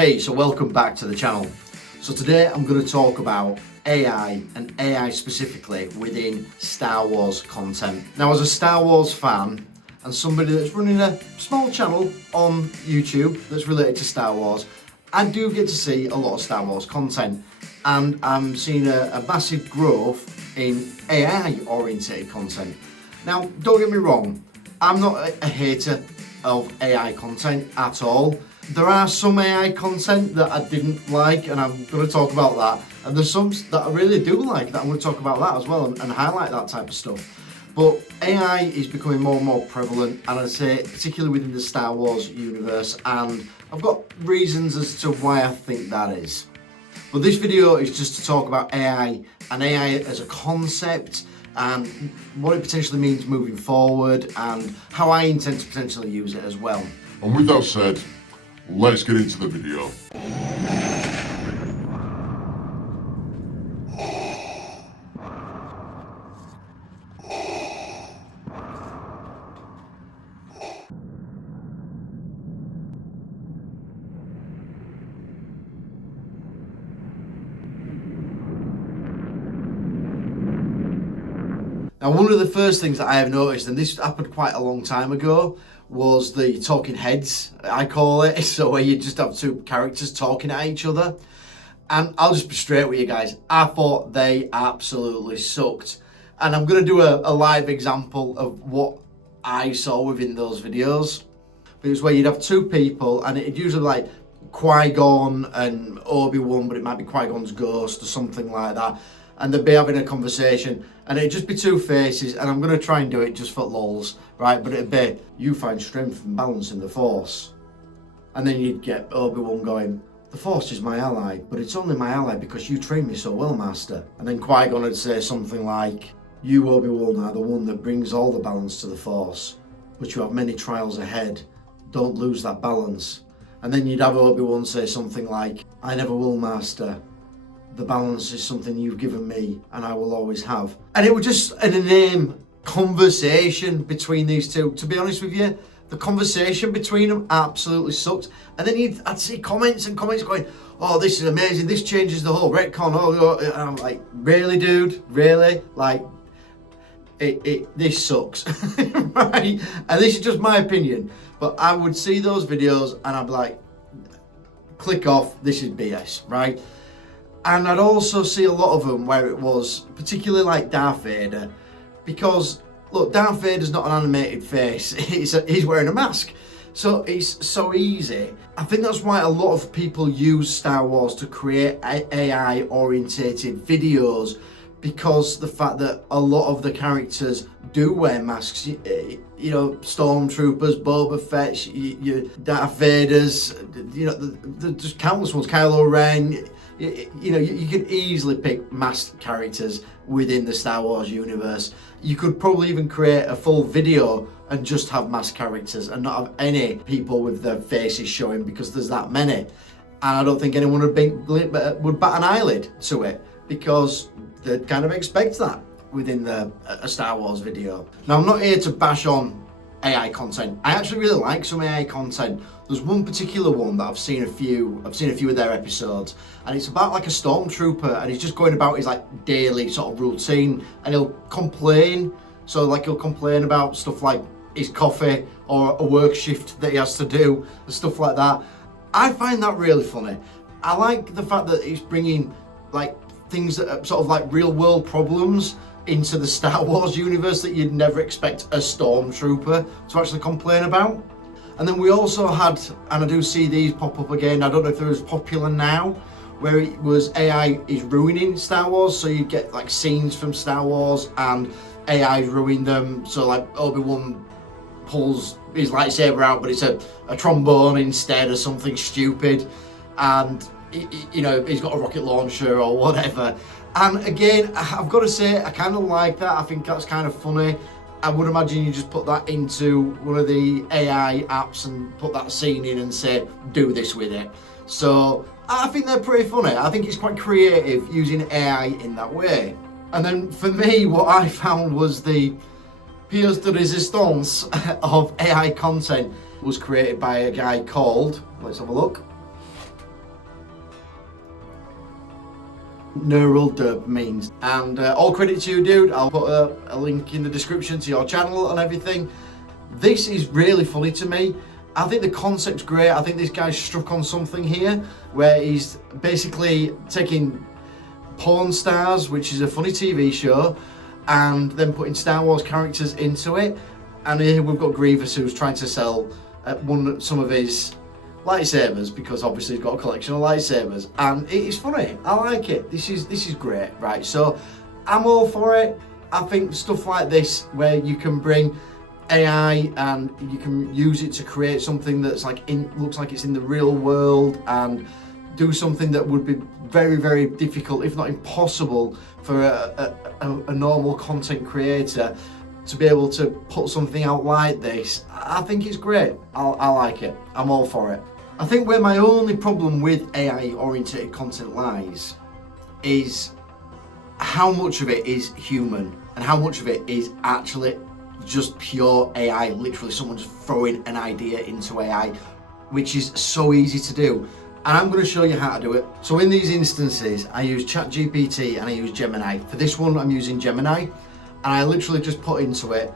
Hey, so welcome back to the channel. So today I'm going to talk about AI and AI specifically within Star Wars content. Now, as a Star Wars fan and somebody that's running a small channel on YouTube that's related to Star Wars, I do get to see a lot of Star Wars content, and I'm seeing a massive growth in AI oriented content. Now, don't get me wrong, I'm not a hater of AI content at all. There are some AI content that I didn't like, and I'm going to talk about that. And there's some that I really do like that I'm going to talk about that as well and highlight that type of stuff. But AI is becoming more and more prevalent, and I'd say particularly within the Star Wars universe, and I've got reasons as to why I think that is. But this video is just to talk about AI and AI as a concept and what it potentially means moving forward and how I intend to potentially use it as well. And with that said, let's get into the video. Now, one of the first things that I have noticed, and this happened quite a long time ago, was the talking heads, I call it. So where you just have two characters talking at each other. And I'll just be straight with you guys. I thought they absolutely sucked. And I'm going to do a live example of what I saw within those videos. It was where you'd have two people, and it'd usually like Qui-Gon and Obi-Wan, but it might be Qui-Gon's ghost or something like that. And they'd be having a conversation, and it'd just be two faces, and I'm going to try and do it just for lols, right? But it'd be, you find strength and balance in the Force. And then you'd get Obi-Wan going, the Force is my ally, but it's only my ally because you trained me so well, Master. And then Qui-Gon would say something like, you, Obi-Wan, are the one that brings all the balance to the Force, but you have many trials ahead. Don't lose that balance. And then you'd have Obi-Wan say something like, I never will, Master. The balance is something you've given me and I will always have. And it was just an inane conversation between these two. To be honest with you, the conversation between them absolutely sucked. And then I'd see comments and comments going, oh, this is amazing, this changes the whole retcon. Oh, and I'm like, really, dude? Really? Like, this sucks, right? And this is just my opinion. But I would see those videos and I'd be like, click off, this is BS, right? And I'd also see a lot of them where it was particularly like Darth Vader, because look, Darth Vader's not an animated face, he's wearing a mask. So it's so easy. I think that's why a lot of people use Star Wars to create AI orientated videos, because the fact that a lot of the characters do wear masks, you know, Stormtroopers, Boba Fett, your Darth Vaders, you know, there's just countless ones, Kylo Ren. You know, you could easily pick masked characters within the Star Wars universe. You could probably even create a full video and just have masked characters and not have any people with their faces showing, because there's that many. And I don't think anyone would bat an eyelid to it, because they kind of expect that within a Star Wars video. Now, I'm not here to bash on AI content. I actually really like some AI content. There's one particular one that I've seen a few of their episodes, and it's about like a stormtrooper, and he's just going about his like daily sort of routine, and he'll complain. So like he'll complain about stuff like his coffee or a work shift that he has to do and stuff like that. I find that really funny. I like the fact that he's bringing like things that are sort of like real world problems into the Star Wars universe that you'd never expect a stormtrooper to actually complain about. And then we also had, and I do see these pop up again, I don't know if they're as popular now, where it was AI is ruining Star Wars. So you get like scenes from Star Wars and AI ruin them. So like Obi-Wan pulls his lightsaber out, but it's a trombone instead, or something stupid. And you know, he's got a rocket launcher or whatever. And again, I've got to say, I kind of like that. I think that's kind of funny. I would imagine you just put that into one of the AI apps and put that scene in and say, do this with it. So I think they're pretty funny. I think it's quite creative using AI in that way. And then for me, what I found was the pièce de résistance of AI content was created by a guy called, let's have a look, neural dopamines. And all credit to you, dude. I'll put a link in the description to your channel and everything. This is really funny to me. I think the concept's great. I think this guy's struck on something here where he's basically taking Pawnstars, which is a funny TV show, and then putting Star Wars characters into it. And here we've got Grievous, who's trying to sell some of his lightsabers, because obviously he's got a collection of lightsabers, and it is funny. I like it. This is great, right? So I'm all for it. I think stuff like this, where you can bring AI and you can use it to create something that's like looks like it's in the real world, and do something that would be very, very difficult, if not impossible, for a normal content creator to be able to put something out like this. I think it's great. I like it. I'm all for it. I think where my only problem with AI oriented content lies is how much of it is human and how much of it is actually just pure AI. Literally someone just throwing an idea into AI, which is so easy to do. And I'm going to show you how to do it. So in these instances, I use ChatGPT and I use Gemini. For this one, I'm using Gemini. And I literally just put into it,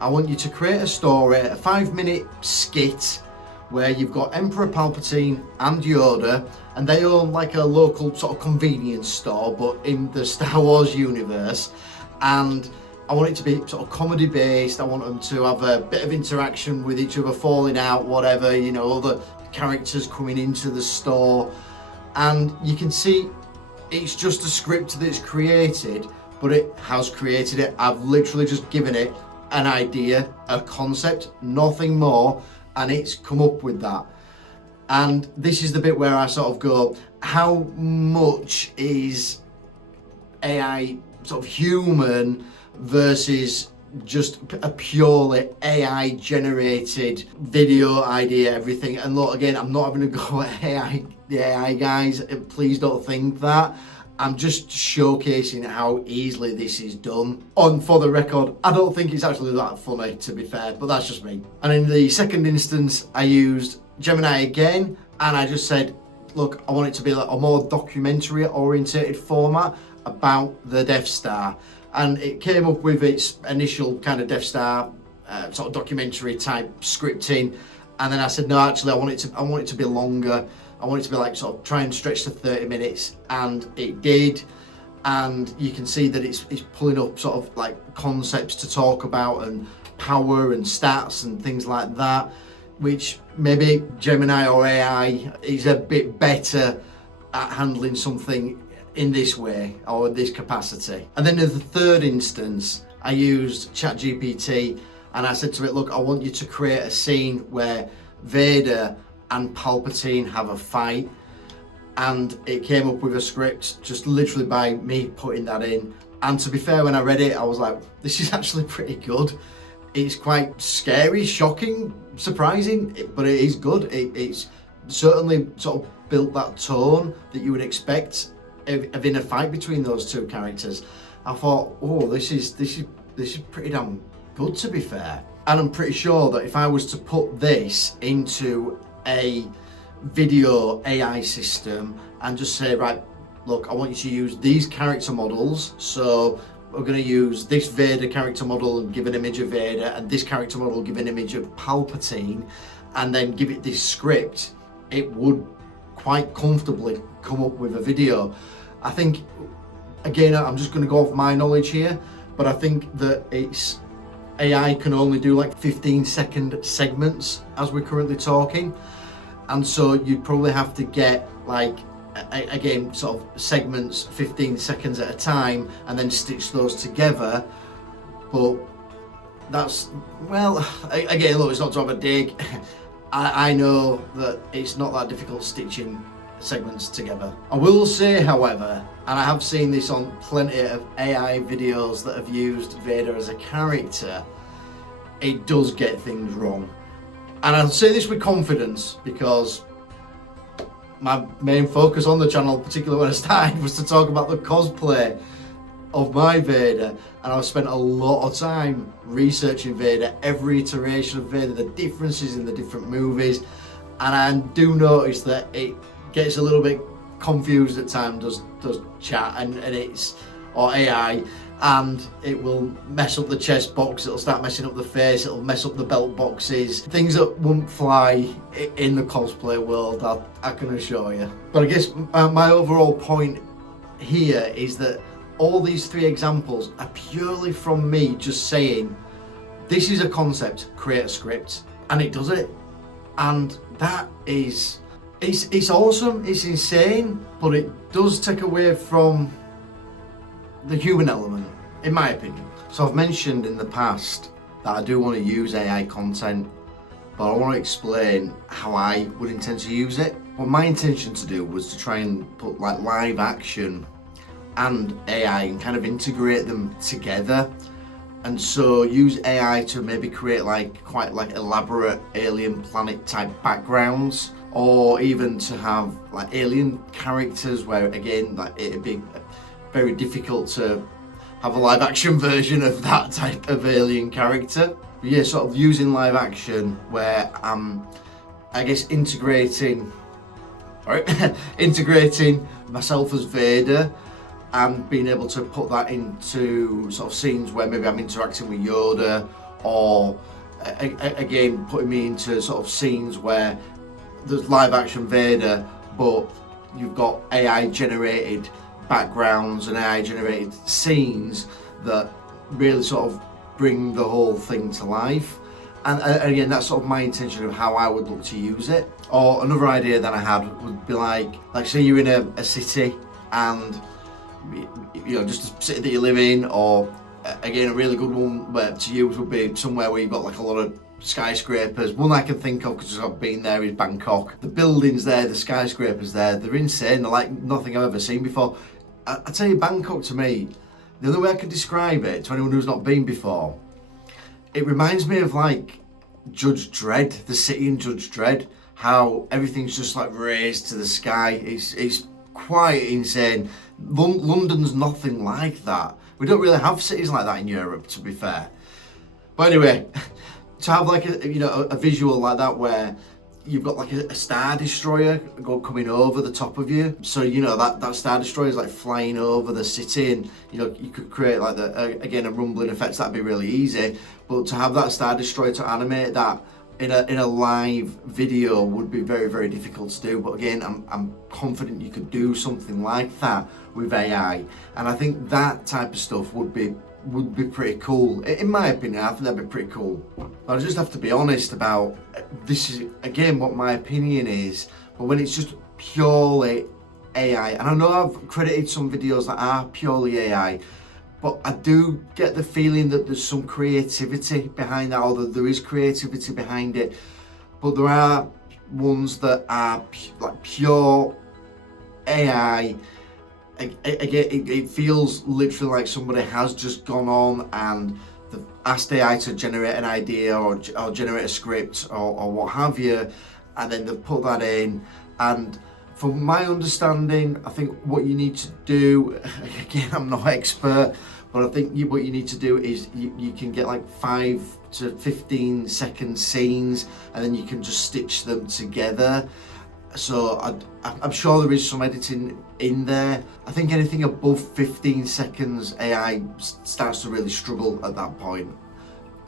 I want you to create a story, a 5-minute skit where you've got Emperor Palpatine and Yoda, and they own like a local sort of convenience store, but in the Star Wars universe. And I want it to be sort of comedy based. I want them to have a bit of interaction with each other, falling out, whatever, you know, other characters coming into the store. And you can see it's just a script that's created, but it has created it. I've literally just given it an idea, a concept, nothing more, and it's come up with that. And this is the bit where I sort of go, how much is AI sort of human versus just a purely AI generated video idea, everything. And look, again, I'm not having a go at the AI guys, please don't think that. I'm just showcasing how easily this is done. For the record, I don't think it's actually that funny, to be fair, but that's just me. And in the second instance, I used Gemini again, and I just said, look, I want it to be like a more documentary orientated format about the Death Star. And it came up with its initial kind of Death Star sort of documentary type scripting. And then I said, no, actually, I want it to be longer. I want it to be like sort of try and stretch to 30 minutes, and it did. And you can see that it's pulling up sort of like concepts to talk about and power and stats and things like that, which maybe Gemini or AI is a bit better at handling something in this way or this capacity. And then in the third instance, I used ChatGPT and I said to it, look, I want you to create a scene where Vader and Palpatine have a fight, and it came up with a script just literally by me putting that in. And to be fair, when I read it, I was like, this is actually pretty good. It's quite scary, shocking, surprising, but it is good. It's certainly sort of built that tone that you would expect of in a fight between those two characters. I thought, oh, this is pretty damn good, to be fair. And I'm pretty sure that if I was to put this into a video AI system and just say, right, look, I want you to use these character models, so we're going to use this Vader character model and give an image of Vader, and this character model give an image of Palpatine, and then give it this script, it would quite comfortably come up with a video. I think, again, I'm just going to go off my knowledge here, but I think that AI can only do like 15-second segments as we're currently talking. And so you'd probably have to get like, again, sort of segments 15 seconds at a time and then stitch those together. But that's, well, again, look, it's not to have a dig. I know that it's not that difficult stitching segments together. I will say, however, and I have seen this on plenty of AI videos that have used Vader as a character, it does get things wrong. And I'll say this with confidence because my main focus on the channel, particularly when I started, was to talk about the cosplay of my Vader. And I've spent a lot of time researching Vader, every iteration of Vader, the differences in the different movies. And I do notice that it gets a little bit confused at times does chat and it's, or AI, and it will mess up the chest box, it'll start messing up the face, it'll mess up the belt boxes, things that won't fly in the cosplay world, I can assure you. But I guess my overall point here is that all these 3 examples are purely from me just saying, this is a concept, create a script, and it does it. And that is, it's awesome, it's insane, but it does take away from the human element, in my opinion. So I've mentioned in the past that I do want to use AI content, but I want to explain how I would intend to use it. What my intention to do was to try and put like live action and AI and kind of integrate them together. And so use AI to maybe create like quite like elaborate alien planet type backgrounds, or even to have like alien characters where again like it'd be very difficult to have a live action version of that type of alien character. But yeah, sort of using live action where I'm, I guess, integrating myself as Vader and being able to put that into sort of scenes where maybe I'm interacting with Yoda, or again putting me into sort of scenes where there's live action Vader but you've got AI generated backgrounds and AI generated scenes that really sort of bring the whole thing to life. And again, that's sort of my intention of how I would look to use it. Or another idea that I had would be like say you're in a city, and you know, just a city that you live in, or again a really good one where to use would be somewhere where you've got like a lot of skyscrapers. One I can think of because I've been there is Bangkok. The buildings there, the skyscrapers there, they're insane. They're like nothing I've ever seen before. I tell you, Bangkok to me, the only way I can describe it to anyone who's not been before, it reminds me of like Judge Dredd, the city in Judge Dredd, how everything's just like raised to the sky. It's quite insane. London's nothing like that. We don't really have cities like that in Europe, to be fair. But anyway, to have like a visual like that where you've got like a Star Destroyer coming over the top of you, so you know that Star Destroyer is like flying over the city, and you know you could create like again a rumbling effects. That'd be really easy, but to have that Star Destroyer to animate that in a live video would be very, very difficult to do. But again, I'm confident you could do something like that with AI, and I think that type of stuff would be pretty cool. In my opinion, I think that'd be pretty cool. I just have to be honest about this is again what my opinion is, but when it's just purely AI, and I know I've credited some videos that are purely AI, but I do get the feeling that there's some creativity behind that, or that there is creativity behind it, but there are ones that are like pure AI. Again, it feels literally like somebody has just gone on and they've asked AI to generate an idea or generate a script or what have you, and then they've put that in. And from my understanding, I think what you need to do, again, I'm not an expert, but I think what you need to do is you can get like 5 to 15 second scenes, and then you can just stitch them together. So I'm sure there is some editing in there. I think anything above 15 seconds, AI starts to really struggle at that point.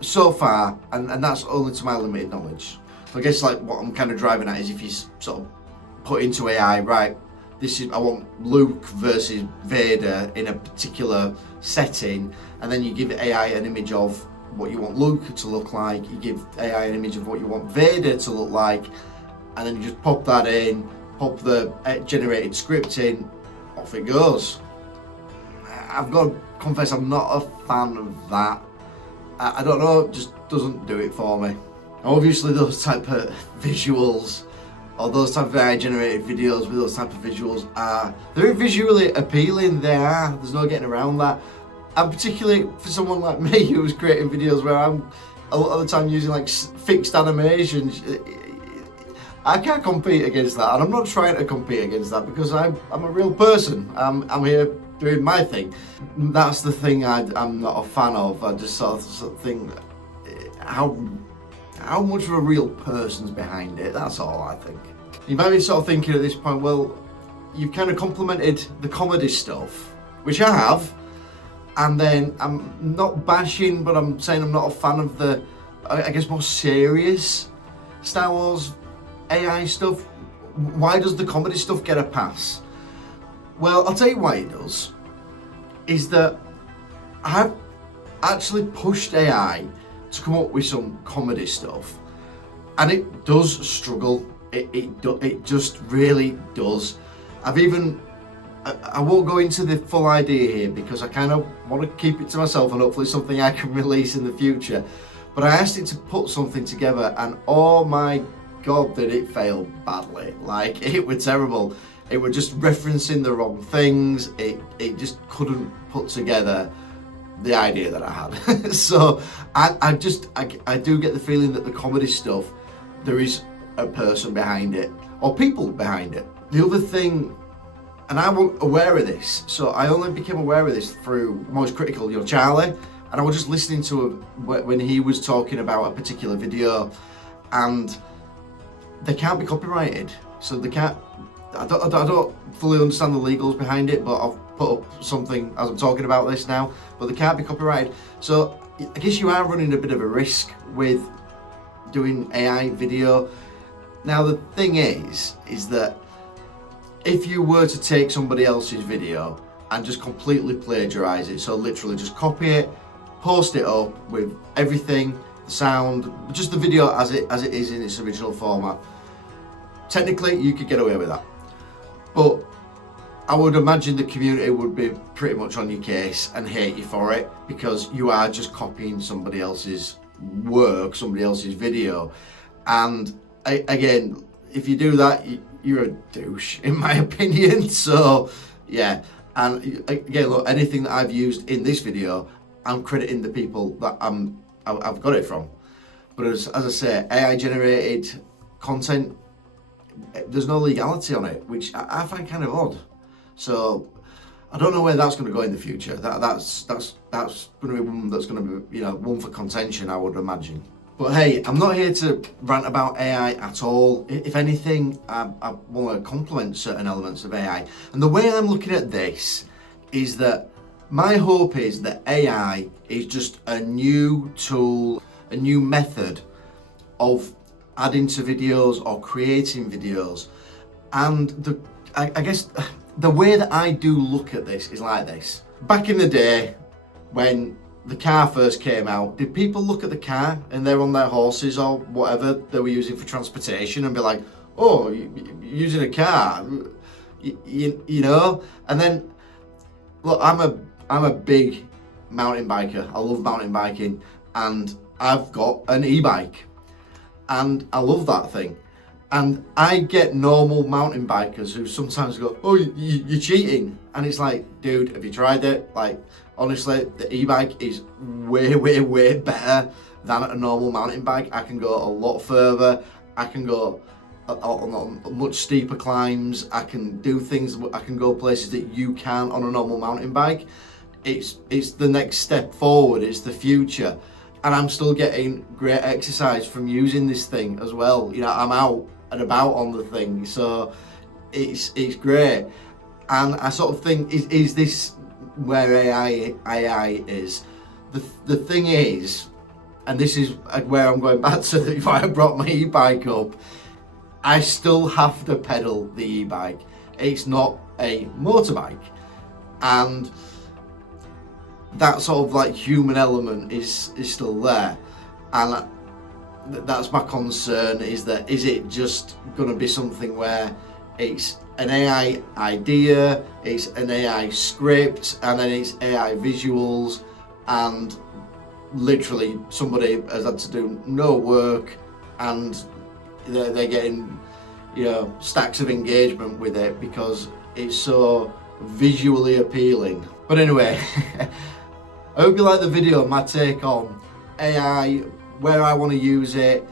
So far, and that's only to my limited knowledge. So I guess like what I'm kind of driving at is if you sort of put into AI, right, I want Luke versus Vader in a particular setting, and then you give AI an image of what you want Luke to look like, you give AI an image of what you want Vader to look like, and then you just pop that in, pop the generated script in, off it goes. I've got to confess, I'm not a fan of that. I don't know, it just doesn't do it for me. Obviously those type of visuals, or those type of AI generated videos with those type of visuals they're visually appealing, they are, there's no getting around that. And particularly for someone like me who's creating videos where I'm a lot of the time using like fixed animations, I can't compete against that, and I'm not trying to compete against that because I'm a real person. I'm here doing my thing. That's the thing I'm not a fan of. I just sort of think how much of a real person's behind it. That's all I think. You might be sort of thinking at this point, well, you've kind of complimented the comedy stuff, which I have, and then I'm not bashing, but I'm saying I'm not a fan of the, I guess, more serious Star Wars AI stuff. Why does the comedy stuff get a pass? Well, I'll tell you why it does. Is that I've actually pushed AI to come up with some comedy stuff, and it does struggle. It just really does. I won't go into the full idea here because I kind of want to keep it to myself and hopefully something I can release in the future. But I asked it to put something together, and oh my God, did it fail badly. Like, it was terrible. It was just referencing the wrong things. It just couldn't put together the idea that I had. So I do get the feeling that the comedy stuff, there is a person behind it, or people behind it. The other thing, and I wasn't aware of this, so I only became aware of this through Most Critical, Charlie, and I was just listening to him when he was talking about a particular video, and they can't be copyrighted, so they can't. I don't fully understand the legals behind it, but I've put up something as I'm talking about this now, but they can't be copyrighted. So I guess you are running a bit of a risk with doing AI video. Now the thing is that if you were to take somebody else's video and just completely plagiarize it, so literally just copy it, post it up with everything, the sound, just the video as it is in its original format, technically you could get away with that. But I would imagine the community would be pretty much on your case and hate you for it, because you are just copying somebody else's work, somebody else's video. And again, if you do that, you're a douche, in my opinion. So yeah, and again, look, anything that I've used in this video, I'm crediting the people that I've got it from. But as I say, AI generated content, there's no legality on it, which I find kind of odd. So I don't know where that's going to go in the future. That's going to be one that's going to be, one for contention, I would imagine. But hey, I'm not here to rant about AI at all. If anything, I want to compliment certain elements of AI. And the way I'm looking at this is that my hope is that AI is just a new tool, a new method of adding to videos or creating videos. And I guess the way that I do look at this is like this. Back in the day, when the car first came out, did people look at the car and they're on their horses or whatever they were using for transportation and be like, oh, you're using a car, you know? And then, look, I'm a big mountain biker. I love mountain biking, and I've got an e-bike, and I love that thing. And I get normal mountain bikers who sometimes go, oh, you're cheating. And it's like, dude, have you tried it? Like, honestly, the e-bike is way, way, way better than a normal mountain bike. I can go a lot further. I can go on much steeper climbs. I can do things, I can go places that you can on a normal mountain bike. It's the next step forward, it's the future. And I'm still getting great exercise from using this thing as well. I'm out and about on the thing, so it's great. And I sort of think, is this where AI is? The thing is, and this is where I'm going back to why I brought my e-bike up, I still have to pedal the e-bike. It's not a motorbike. And that sort of like human element is still there. And that's my concern, is it just going to be something where it's an AI idea, it's an AI script, and then it's AI visuals, and literally somebody has had to do no work, and they're getting stacks of engagement with it because it's so visually appealing. But anyway, I hope you like the video, my take on AI, where I want to use it,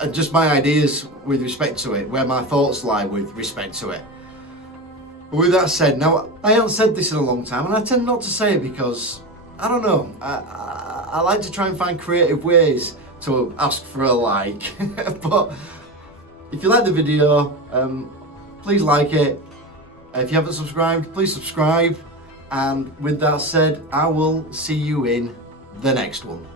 and just my ideas with respect to it, where my thoughts lie with respect to it. But with that said, now I haven't said this in a long time, and I tend not to say it because, I don't know, I like to try and find creative ways to ask for a like. But if you like the video, please like it, If you haven't subscribed, please subscribe. And with that said, I will see you in the next one.